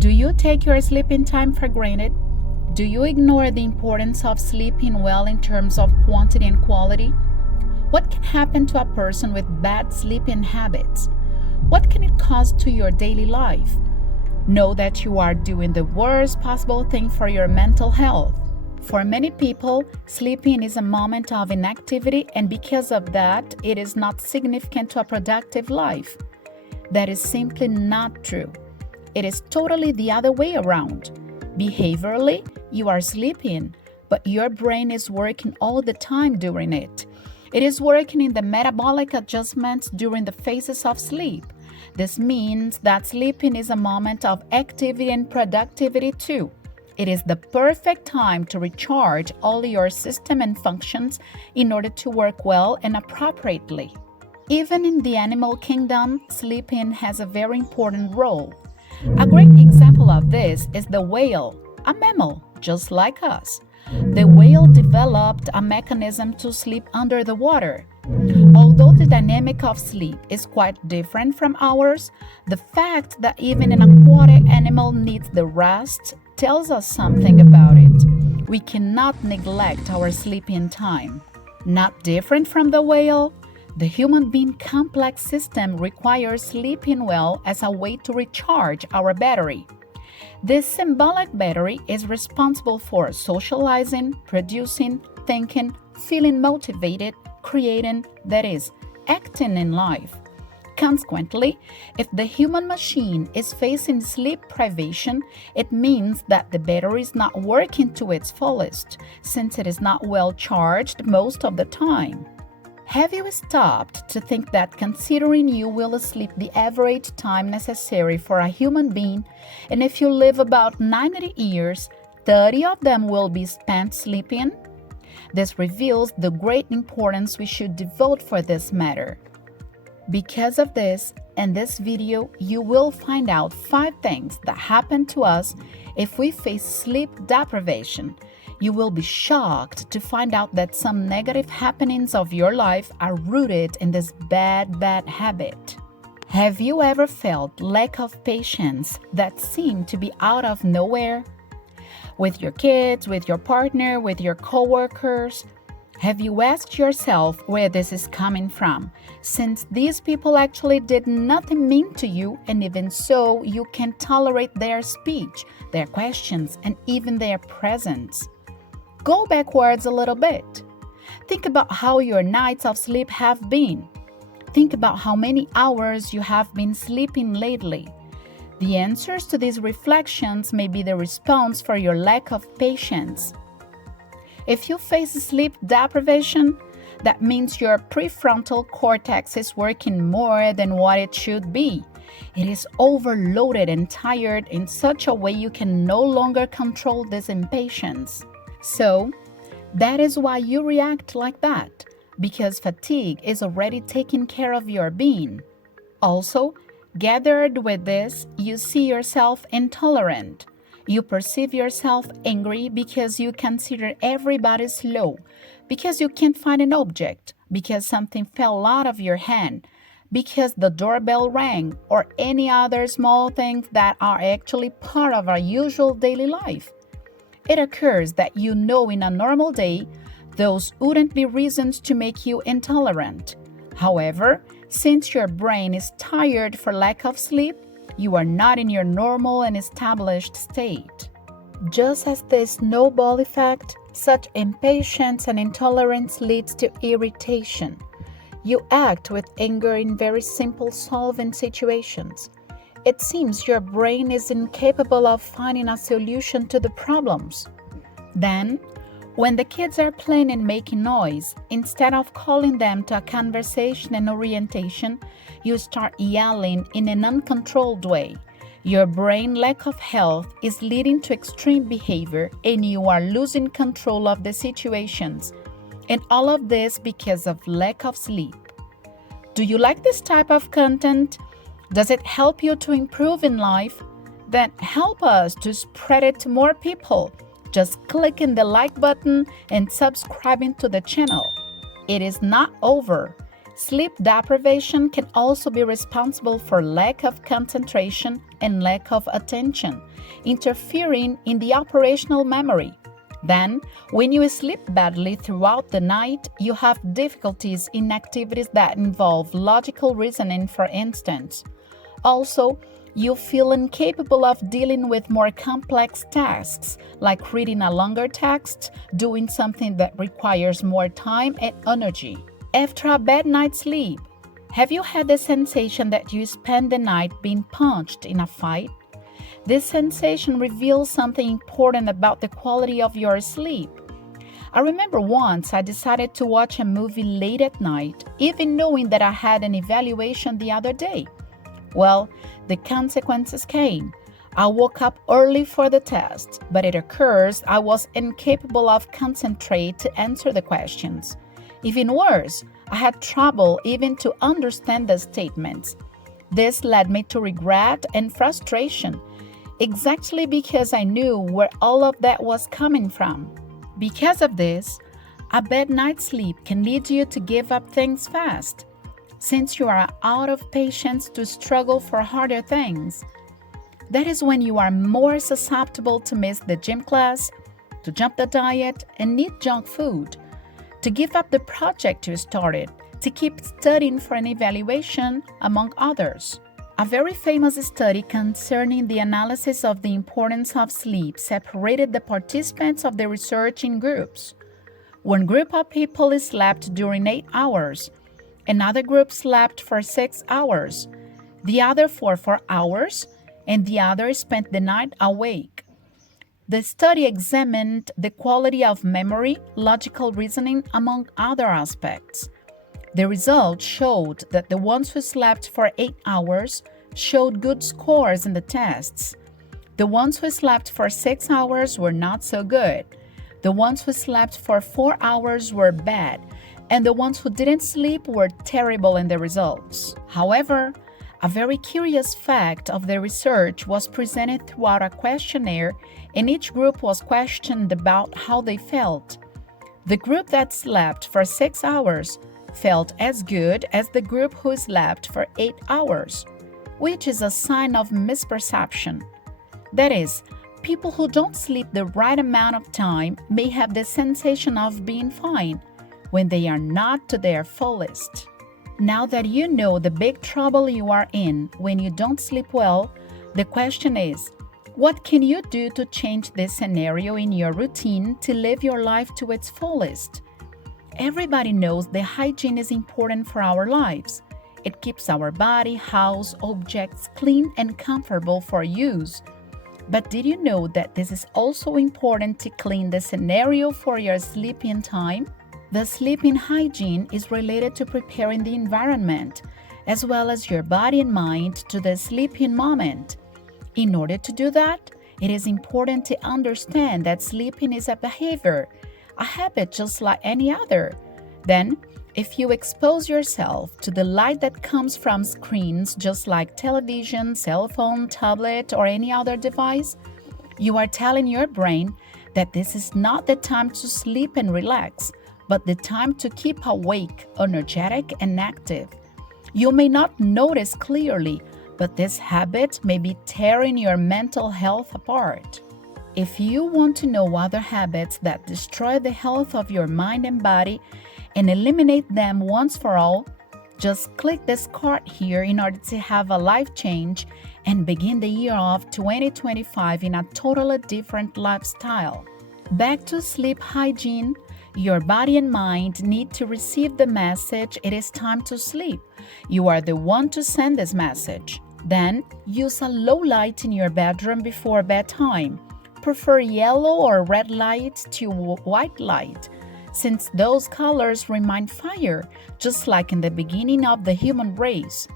Do you take your sleeping time for granted? Do you ignore the importance of sleeping well in terms of quantity and quality? What can happen to a person with bad sleeping habits? What can it cause to your daily life? Know that you are doing the worst possible thing for your mental health. For many people, sleeping is a moment of inactivity, and because of that, it is not significant to a productive life. That is simply not true. It is totally the other way around. Behaviorally, you are sleeping, but your brain is working all the time during it. It is working in the metabolic adjustments during the phases of sleep. This means that sleeping is a moment of activity and productivity too. It is the perfect time to recharge all your system and functions in order to work well and appropriately. Even in the animal kingdom, sleeping has a very important role. A great example of this is the whale, a mammal just like us. The whale developed a mechanism to sleep under the water. Although the dynamic of sleep is quite different from ours, the fact that even an aquatic animal needs the rest tells us something about it. We cannot neglect our sleeping time. Not different from the whale, the human being complex system requires sleeping well as a way to recharge our battery. This symbolic battery is responsible for socializing, producing, thinking, feeling motivated, creating, that is, acting in life. Consequently, if the human machine is facing sleep privation, it means that the battery is not working to its fullest, since it is not well charged most of the time. Have you stopped to think that considering you will sleep the average time necessary for a human being, and if you live about 90 years, 30 of them will be spent sleeping? This reveals the great importance we should devote for this matter. Because of this, in this video, you will find out 5 things that happen to us if we face sleep deprivation. You will be shocked to find out that some negative happenings of your life are rooted in this bad habit. Have you ever felt lack of patience that seemed to be out of nowhere? With your kids, with your partner, with your coworkers? Have you asked yourself where this is coming from, since these people actually did nothing mean to you, and even so, you can tolerate their speech, their questions, and even their presence? Go backwards a little bit. Think about how your nights of sleep have been. Think about how many hours you have been sleeping lately. The answers to these reflections may be the response for your lack of patience. If you face sleep deprivation, that means your prefrontal cortex is working more than what it should be. It is overloaded and tired in such a way you can no longer control this impatience. So, that is why you react like that, because fatigue is already taking care of your being. Also, gathered with this, you see yourself intolerant. You perceive yourself angry because you consider everybody slow, because you can't find an object, because something fell out of your hand, because the doorbell rang, or any other small things that are actually part of our usual daily life. It occurs that you know in a normal day, those wouldn't be reasons to make you intolerant. However, since your brain is tired for lack of sleep, you are not in your normal and established state. Just as the snowball effect, such impatience and intolerance leads to irritation. You act with anger in very simple solving situations. It seems your brain is incapable of finding a solution to the problems. Then, when the kids are playing and making noise, instead of calling them to a conversation and orientation, you start yelling in an uncontrolled way. Your brain lack of health is leading to extreme behavior, and you are losing control of the situations. And all of this because of lack of sleep. Do you like this type of content? Does it help you to improve in life? Then help us to spread it to more people. Just clicking the like button and subscribing to the channel. It is not over. Sleep deprivation can also be responsible for lack of concentration, and lack of attention, interfering in the operational memory. Then, when you sleep badly throughout the night, you have difficulties in activities that involve logical reasoning, for instance. Also, you feel incapable of dealing with more complex tasks, like reading a longer text, doing something that requires more time and energy. After a bad night's sleep, have you had the sensation that you spent the night being punched in a fight? This sensation reveals something important about the quality of your sleep. I remember once I decided to watch a movie late at night, even knowing that I had an evaluation the other day. Well, the consequences came. I woke up early for the test, but it occurs I was incapable of concentrate to answer the questions. Even worse, I had trouble even to understand the statements. This led me to regret and frustration, exactly because I knew where all of that was coming from. Because of this, a bad night's sleep can lead you to give up things fast, since you are out of patience to struggle for harder things. That is when you are more susceptible to miss the gym class, to jump the diet and eat junk food, to give up the project you started, to keep studying for an evaluation, among others. A very famous study concerning the analysis of the importance of sleep separated the participants of the research in groups. One group of people slept during 8 hours, another group slept for 6 hours, the other for 4 hours, and the other spent the night awake. The study examined the quality of memory, logical reasoning, among other aspects. The results showed that the ones who slept for 8 hours showed good scores in the tests. The ones who slept for 6 hours were not so good. The ones who slept for 4 hours were bad, and the ones who didn't sleep were terrible in the results. However, a very curious fact of the research was presented throughout a questionnaire, and each group was questioned about how they felt. The group that slept for 6 hours felt as good as the group who slept for 8 hours, which is a sign of misperception. That is, people who don't sleep the right amount of time may have the sensation of being fine when they are not to their fullest. Now that you know the big trouble you are in when you don't sleep well, the question is, what can you do to change this scenario in your routine to live your life to its fullest? Everybody knows that hygiene is important for our lives. It keeps our body, house, objects clean and comfortable for use. But did you know that this is also important to clean the scenario for your sleeping time? The sleeping hygiene is related to preparing the environment, as well as your body and mind to the sleeping moment. In order to do that, it is important to understand that sleeping is a behavior, a habit just like any other. Then, if you expose yourself to the light that comes from screens just like television, cell phone, tablet, or any other device, you are telling your brain that this is not the time to sleep and relax, but the time to keep awake, energetic, and active. You may not notice clearly, but this habit may be tearing your mental health apart. If you want to know other habits that destroy the health of your mind and body and eliminate them once for all, just click this card here in order to have a life change and begin the year of 2025 in a totally different lifestyle. Back to sleep hygiene. Your body and mind need to receive the message it is time to sleep. You are the one to send this message. Then, use a low light in your bedroom before bedtime. Prefer yellow or red light to white light, since those colors remind fire, just like in the beginning of the human race.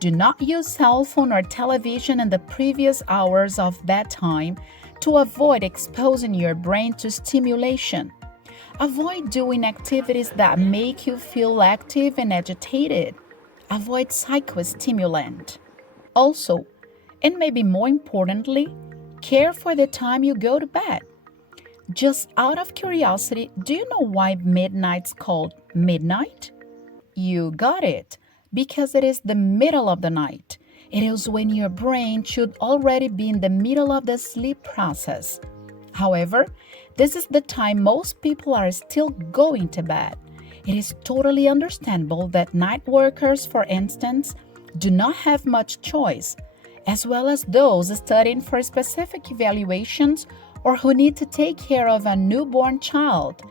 Do not use cell phone or television in the previous hours of bedtime to avoid exposing your brain to stimulation. Avoid doing activities that make you feel active and agitated. Avoid psychostimulant. Also, and maybe more importantly, care for the time you go to bed. Just out of curiosity, do you know why midnight's called midnight? You got it, because it is the middle of the night. It is when your brain should already be in the middle of the sleep process. However, this is the time most people are still going to bed. It is totally understandable that night workers, for instance, do not have much choice, as well as those studying for specific evaluations or who need to take care of a newborn child.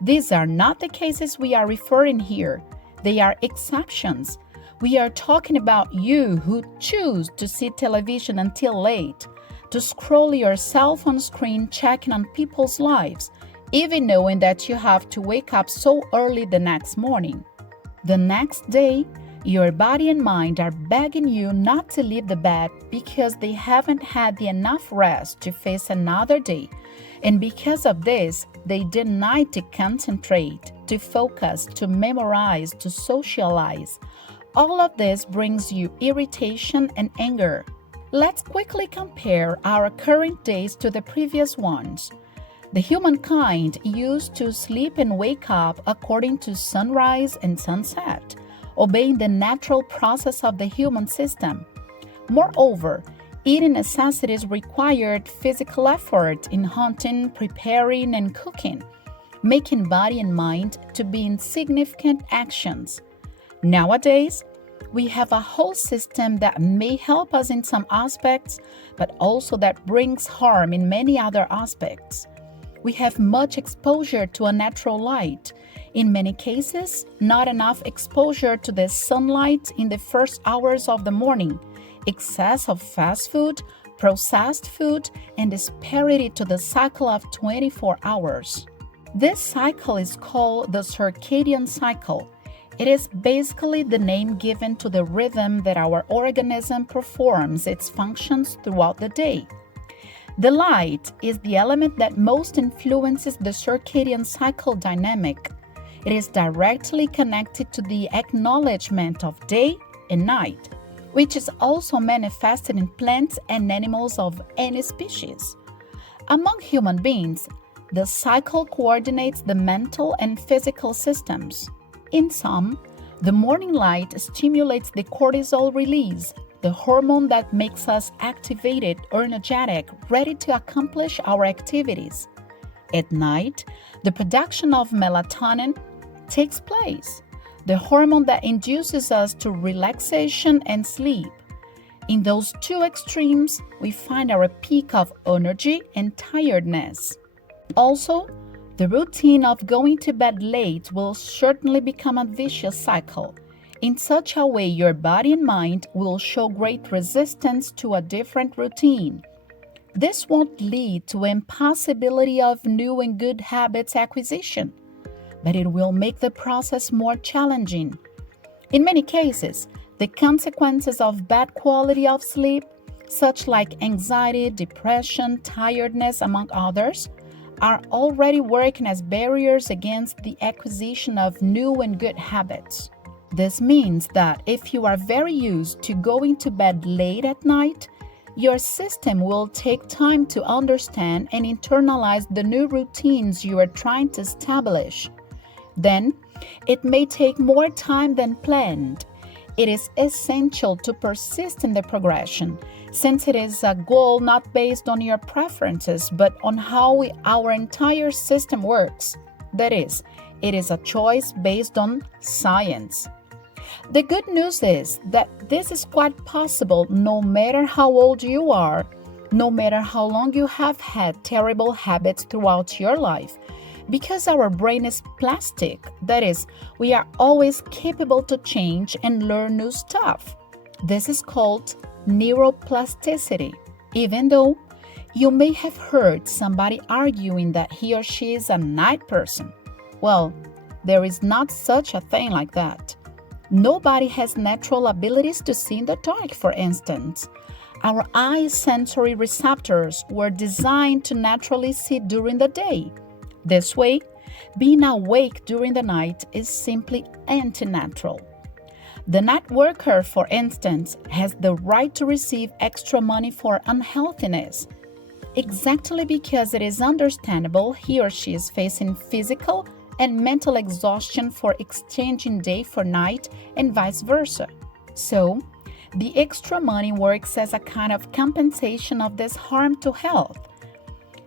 These are not the cases we are referring here. They are exceptions. We are talking about you who choose to see television until late, to scroll your cell phone screen checking on people's lives, even knowing that you have to wake up so early the next morning. The next day, your body and mind are begging you not to leave the bed because they haven't had enough rest to face another day. And because of this, they deny to concentrate, to focus, to memorize, to socialize. All of this brings you irritation and anger. Let's quickly compare our current days to the previous ones. The humankind used to sleep and wake up according to sunrise and sunset, obeying the natural process of the human system. Moreover, eating necessities required physical effort in hunting, preparing, and cooking, making body and mind to be insignificant actions. Nowadays, we have a whole system that may help us in some aspects, but also that brings harm in many other aspects. We have much exposure to unnatural light. In many cases, not enough exposure to the sunlight in the first hours of the morning, excess of fast food, processed food, and disparity to the cycle of 24 hours. This cycle is called the circadian cycle. It is basically the name given to the rhythm that our organism performs its functions throughout the day. The light is the element that most influences the circadian cycle dynamic. It is directly connected to the acknowledgement of day and night, which is also manifested in plants and animals of any species. Among human beings, the cycle coordinates the mental and physical systems. In some, the morning light stimulates the cortisol release, the hormone that makes us activated, energetic, ready to accomplish our activities. At night, the production of melatonin takes place, the hormone that induces us to relaxation and sleep. In those two extremes, we find our peak of energy and tiredness. Also, the routine of going to bed late will certainly become a vicious cycle. In such a way, your body and mind will show great resistance to a different routine. This won't lead to impossibility of new and good habits acquisition, but it will make the process more challenging. In many cases, the consequences of bad quality of sleep, such like anxiety, depression, tiredness, among others, are already working as barriers against the acquisition of new and good habits. This means that if you are very used to going to bed late at night, your system will take time to understand and internalize the new routines you are trying to establish. Then, it may take more time than planned. It is essential to persist in the progression, since it is a goal not based on your preferences, but on how our entire system works. That is, it is a choice based on science. The good news is that this is quite possible no matter how old you are, no matter how long you have had terrible habits throughout your life, because our brain is plastic. That is, we are always capable to change and learn new stuff. This is called neuroplasticity. Even though you may have heard somebody arguing that he or she is a night person. Well, there is not such a thing like that. Nobody has natural abilities to see in the dark, for instance. Our eye sensory receptors were designed to naturally see during the day. This way, being awake during the night is simply anti-natural. The night worker, for instance, has the right to receive extra money for unhealthiness, exactly because it is understandable he or she is facing physical and mental exhaustion for exchanging day for night and vice versa. So, The extra money works as a kind of compensation of this harm to health.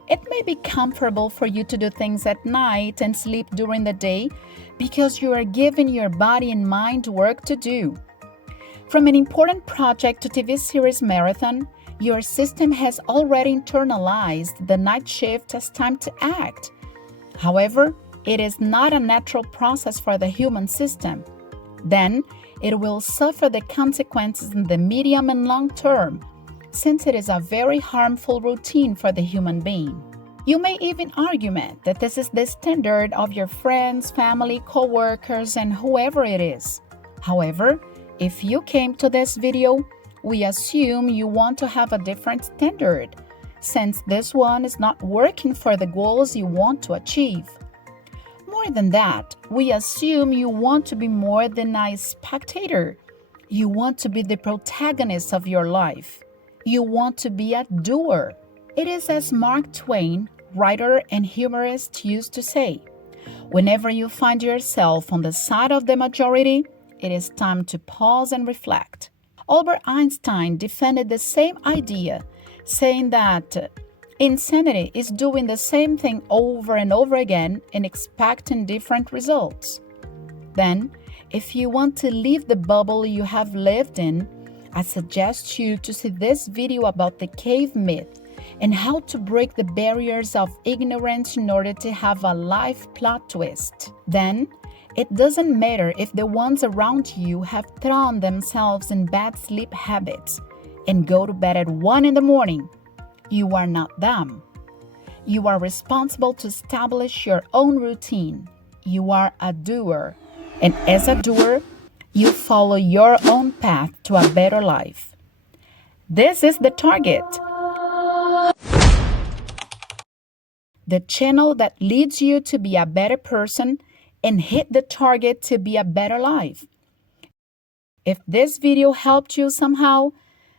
It may be comfortable for you to do things at night and sleep during the day because you are giving your body and mind work to do. From an important project to TV series marathon, your system has already internalized the night shift as time to act. However, it is not a natural process for the human system. Then, it will suffer the consequences in the medium and long term, since it is a very harmful routine for the human being. You may even argue that this is the standard of your friends, family, co-workers, and whoever it is. However, if you came to this video, we assume you want to have a different standard, since this one is not working for the goals you want to achieve. More than that, we assume you want to be more than a spectator. You want to be the protagonist of your life. You want to be a doer. It is as Mark Twain, writer and humorist, used to say, whenever you find yourself on the side of the majority, it is time to pause and reflect. Albert Einstein defended the same idea, saying that insanity is doing the same thing over and over again and expecting different results. Then, if you want to leave the bubble you have lived in, I suggest you to see this video about the cave myth and how to break the barriers of ignorance in order to have a life plot twist. Then, it doesn't matter if the ones around you have thrown themselves in bad sleep habits and go to bed at 1 in the morning. You are not them. You are responsible to establish your own routine. You are a doer. And as a doer, you follow your own path to a better life. This is The Target, the channel that leads you to be a better person and hit the target to be a better life. If this video helped you somehow,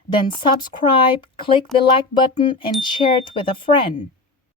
then subscribe, click the like button, and share it with a friend.